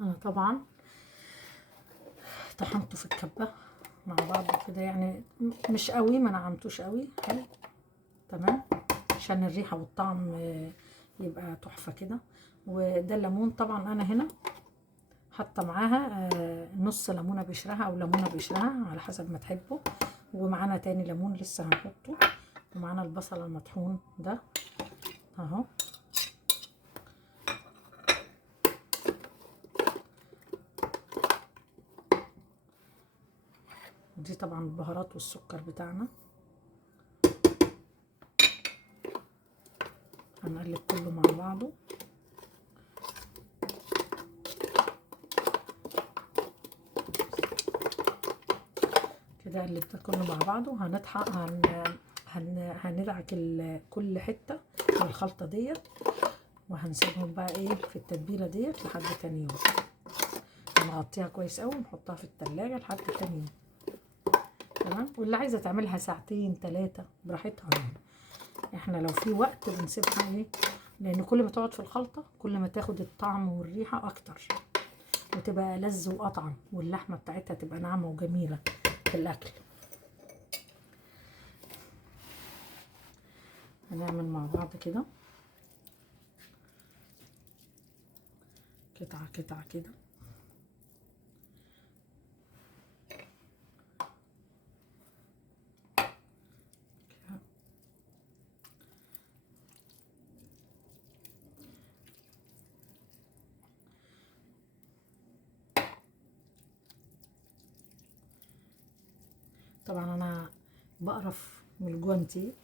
انا طبعا طحنته في الكبه مع بعض كده، يعني مش قوي، ما نعمتوش قوي. حلو تمام، عشان الريحه والطعم يبقى تحفه كده. وده الليمون طبعا انا هنا حاطه معاها نص ليمونه بشرها او ليمونه بشرها على حسب ما تحبوا. ومعانا تاني ليمون لسه هنحطه، ومعانا البصل المطحون ده اهو. دي طبعا البهارات والسكر بتاعنا. هنقلب كله مع بعضه كده. قلب ده كله مع بعضه. هندعك كل حته من الخلطه ديت، وهنسيبهم بقى ايه في التتبيله ديت لحد تاني يوم. هنغطيها كويس قوي ونحطها في التلاجة لحد تاني يوم. تمام. واللي عايزه تعملها ساعتين 3 براحتها يعني. احنا لو في وقت بنسيبها ايه، لان كل ما تقعد في الخلطه كل ما تاخد الطعم والريحه اكتر، وتبقى لذ واطعم، واللحمه بتاعتها تبقى ناعمه وجميله في الاكل. هنعمل مع بعض كده قطعه قطعه كده. طبعا انا بقرف من الجوانتي،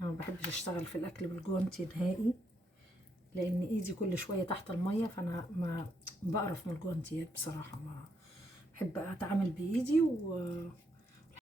انا ما بحبش اشتغل في الاكل بالجوانتي نهائي، لان ايدي كل شويه تحت الميه، فانا ما بقرف من الجوانتيات بصراحه. ما بحب اتعامل بايدي